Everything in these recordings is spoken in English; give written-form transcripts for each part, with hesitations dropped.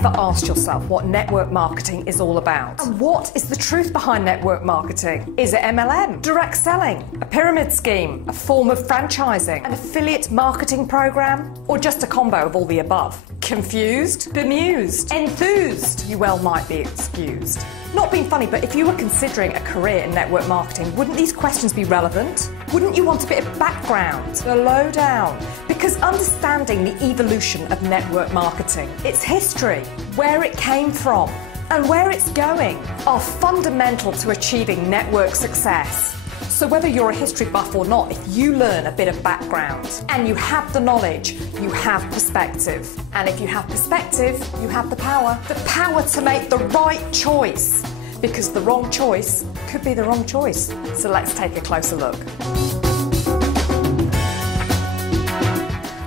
ever asked yourself what network marketing is all about? And what is the truth behind network marketing? Is it MLM, direct selling, a pyramid scheme, a form of franchising, an affiliate marketing program, or just a combo of all the above? Confused? Bemused? Enthused? You well might be excused. Not being funny, but if you were considering a career in network marketing, wouldn't these questions be relevant? Wouldn't you want a bit of background, the lowdown? Because understanding the evolution of network marketing, its history, where it came from, and where it's going, are fundamental to achieving network success. So whether you're a history buff or not, if you learn a bit of background and you have the knowledge, you have perspective. And if you have perspective, you have the power to make the right choice. Because the wrong choice could be the wrong choice. So let's take a closer look.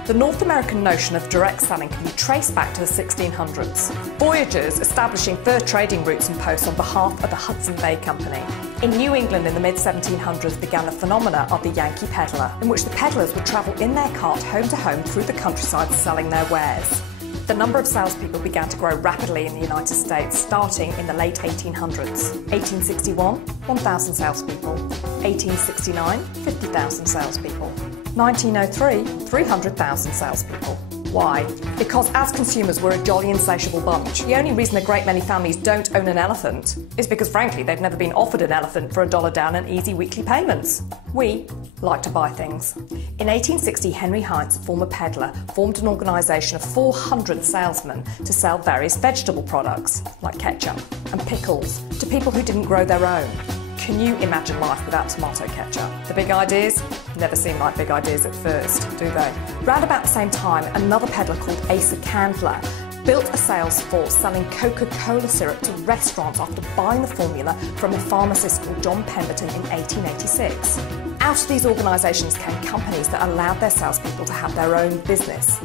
The North American notion of direct selling can be traced back to the 1600s. Voyagers establishing fur trading routes and posts on behalf of the Hudson Bay Company. In New England in the mid-1700s began the phenomena of the Yankee peddler, in which the peddlers would travel in their cart home to home through the countryside selling their wares. The number of salespeople began to grow rapidly in the United States, starting in the late 1800s. 1861, 1,000 salespeople. 1869, 50,000 salespeople. 1903, 300,000 salespeople. Why? Because as consumers, we're a jolly insatiable bunch. The only reason a great many families don't own an elephant is because, frankly, they've never been offered an elephant for $1 down and easy weekly payments. We like to buy things. In 1860, Henry Heinz, a former peddler, formed an organisation of 400 salesmen to sell various vegetable products, like ketchup and pickles, to people who didn't grow their own. Can you imagine life without tomato ketchup? The big ideas never seem like big ideas at first, do they? Round about the same time, another peddler called Asa Candler built a sales force selling Coca-Cola syrup to restaurants after buying the formula from a pharmacist called John Pemberton in 1886. Out of these organisations came companies that allowed their salespeople to have their own business.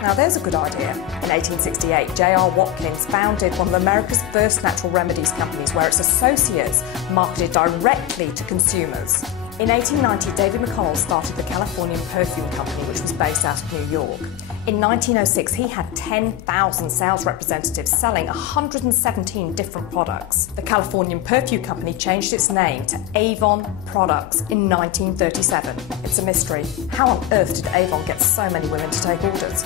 Now there's a good idea. In 1868, J.R. Watkins founded one of America's first natural remedies companies where its associates marketed directly to consumers. In 1890, David McConnell started the Californian Perfume Company, which was based out of New York. In 1906, he had 10,000 sales representatives selling 117 different products. The Californian Perfume Company changed its name to Avon Products in 1937. It's a mystery. How on earth did Avon get so many women to take orders?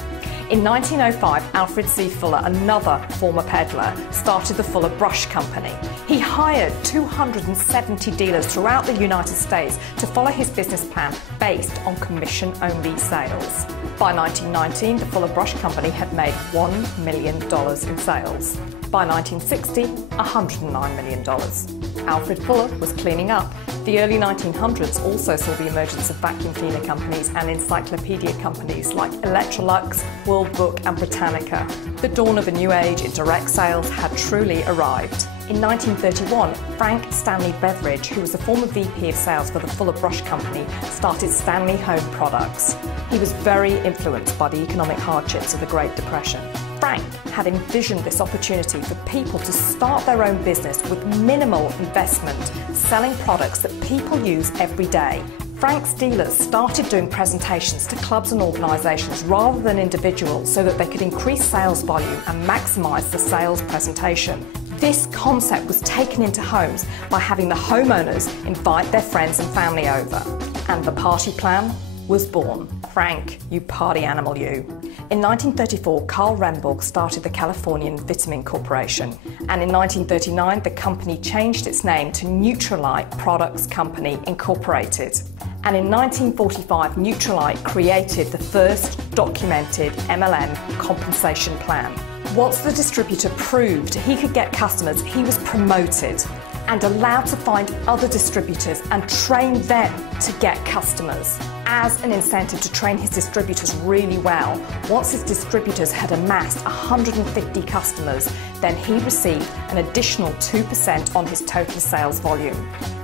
In 1905, Alfred C. Fuller, another former peddler, started the Fuller Brush Company. He hired 270 dealers throughout the United States to follow his business plan based on commission-only sales. By 1919, the Fuller Brush Company had made $1 million in sales. By 1960, $109 million. Alfred Fuller was cleaning up. The early 1900s also saw the emergence of vacuum cleaner companies and encyclopedia companies like Electrolux, World Book and Britannica. The dawn of a new age in direct sales had truly arrived. In 1931, Frank Stanley Beveridge, who was a former VP of sales for the Fuller Brush Company, started Stanley Home Products. He was very influenced by the economic hardships of the Great Depression. Frank had envisioned this opportunity for people to start their own business with minimal investment, selling products that people use every day. Frank's dealers started doing presentations to clubs and organisations rather than individuals so that they could increase sales volume and maximise the sales presentation. This concept was taken into homes by having the homeowners invite their friends and family over. And the party plan was born. Frank, you party animal you. In 1934, Carl Remborg started the Californian Vitamin Corporation, and in 1939 the company changed its name to Neutralite Products Company Incorporated. And in 1945, Neutralite created the first documented MLM compensation plan. Once the distributor proved he could get customers, he was promoted and allowed to find other distributors and train them to get customers. As an incentive to train his distributors really well, once his distributors had amassed 150 customers, then he received an additional 2% on his total sales volume.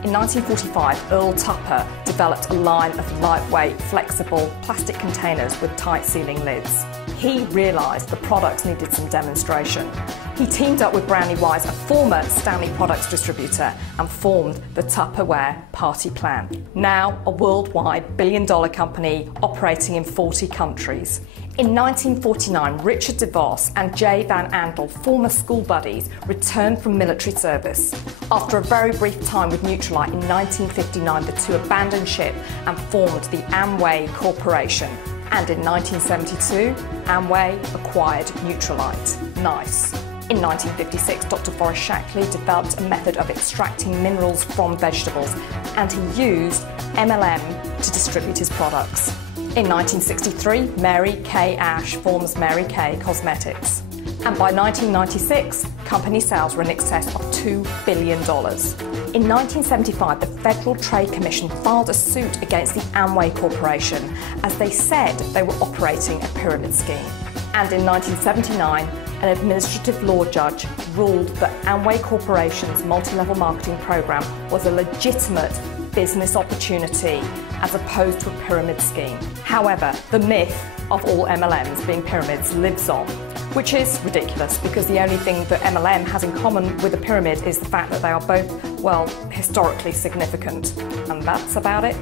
In 1945, Earl Tupper developed a line of lightweight, flexible plastic containers with tight sealing lids. He realised the products needed some demonstration. He teamed up with Brownie Wise, a former Stanley Products distributor, and formed the Tupperware Party Plan, now a worldwide billion-dollar company operating in 40 countries. In 1949, Richard DeVos and J. Van Andel, former school buddies, returned from military service. After a very brief time with Nutrilite in 1959, the two abandoned ship and formed the Amway Corporation. And in 1972, Amway acquired Nutrilite. Nice. In 1956, Dr. Boris Shackley developed a method of extracting minerals from vegetables, and he used MLM to distribute his products. In 1963, Mary Kay Ash forms Mary Kay Cosmetics. And by 1996, company sales were in excess of $2 billion. In 1975, the Federal Trade Commission filed a suit against the Amway Corporation as they said they were operating a pyramid scheme. And in 1979, an administrative law judge ruled that Amway Corporation's multi-level marketing program was a legitimate business opportunity as opposed to a pyramid scheme. However, the myth of all MLMs being pyramids lives on, which is ridiculous because the only thing that MLM has in common with a pyramid is the fact that they are both, well, historically significant. And that's about it.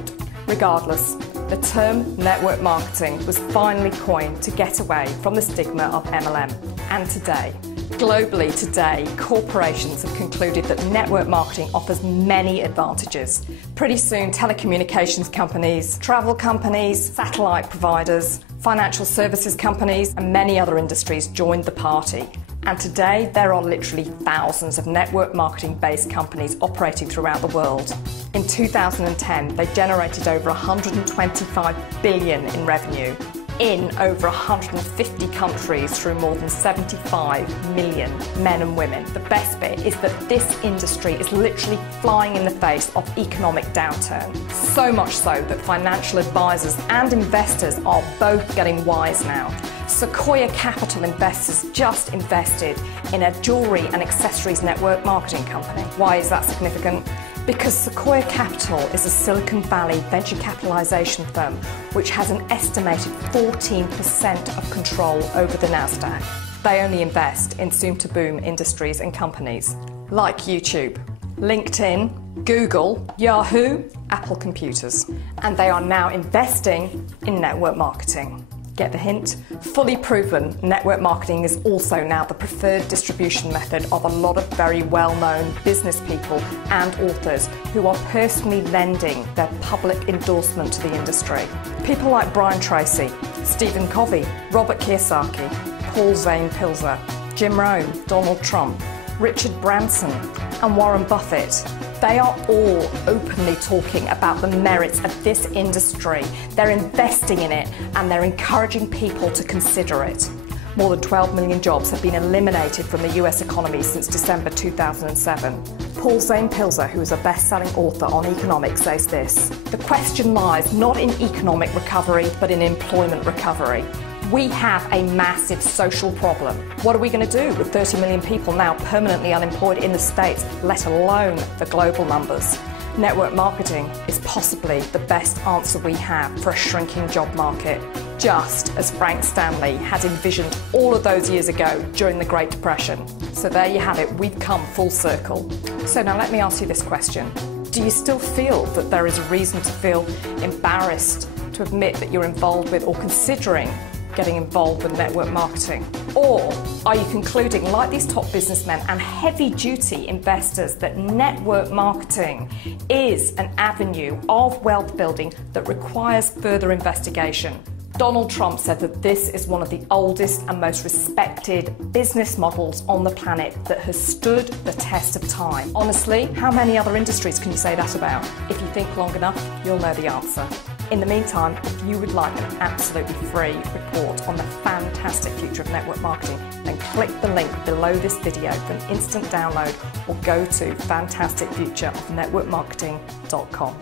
Regardless, the term network marketing was finally coined to get away from the stigma of MLM. And today, globally today, corporations have concluded that network marketing offers many advantages. Pretty soon, telecommunications companies, travel companies, satellite providers, financial services companies, and many other industries joined the party. And today, there are literally thousands of network marketing-based companies operating throughout the world. In 2010, they generated over $125 billion in revenue in over 150 countries through more than 75 million men and women. The best bit is that this industry is literally flying in the face of economic downturn. So much so that financial advisors and investors are both getting wise now. Sequoia Capital Investors just invested in a jewellery and accessories network marketing company. Why is that significant? Because Sequoia Capital is a Silicon Valley venture capitalization firm which has an estimated 14% of control over the NASDAQ. They only invest in soon-to-boom industries and companies like YouTube, LinkedIn, Google, Yahoo, Apple Computers, and they are now investing in network marketing. Get the hint? Fully proven, network marketing is also now the preferred distribution method of a lot of very well-known business people and authors who are personally lending their public endorsement to the industry. People like Brian Tracy, Stephen Covey, Robert Kiyosaki, Paul Zane Pilzer, Jim Rohn, Donald Trump, Richard Branson, and Warren Buffett. They are all openly talking about the merits of this industry. They're investing in it and they're encouraging people to consider it. More than 12 million jobs have been eliminated from the US economy since December 2007. Paul Zane Pilzer, who is a best-selling author on economics, says this: "The question lies not in economic recovery, but in employment recovery. We have a massive social problem. What are we going to do with 30 million people now permanently unemployed in the States, let alone the global numbers? Network marketing is possibly the best answer we have for a shrinking job market, just as Frank Stanley had envisioned all of those years ago during the Great Depression." So there you have it, we've come full circle. So now let me ask you this question. Do you still feel that there is a reason to feel embarrassed to admit that you're involved with or considering getting involved with network marketing? Or are you concluding, like these top businessmen and heavy-duty investors, that network marketing is an avenue of wealth building that requires further investigation? Donald Trump said that this is one of the oldest and most respected business models on the planet that has stood the test of time. Honestly, how many other industries can you say that about? If you think long enough, you'll know the answer. In the meantime, if you would like an absolutely free report on the fantastic future of network marketing, then click the link below this video for an instant download or go to fantasticfutureofnetworkmarketing.com.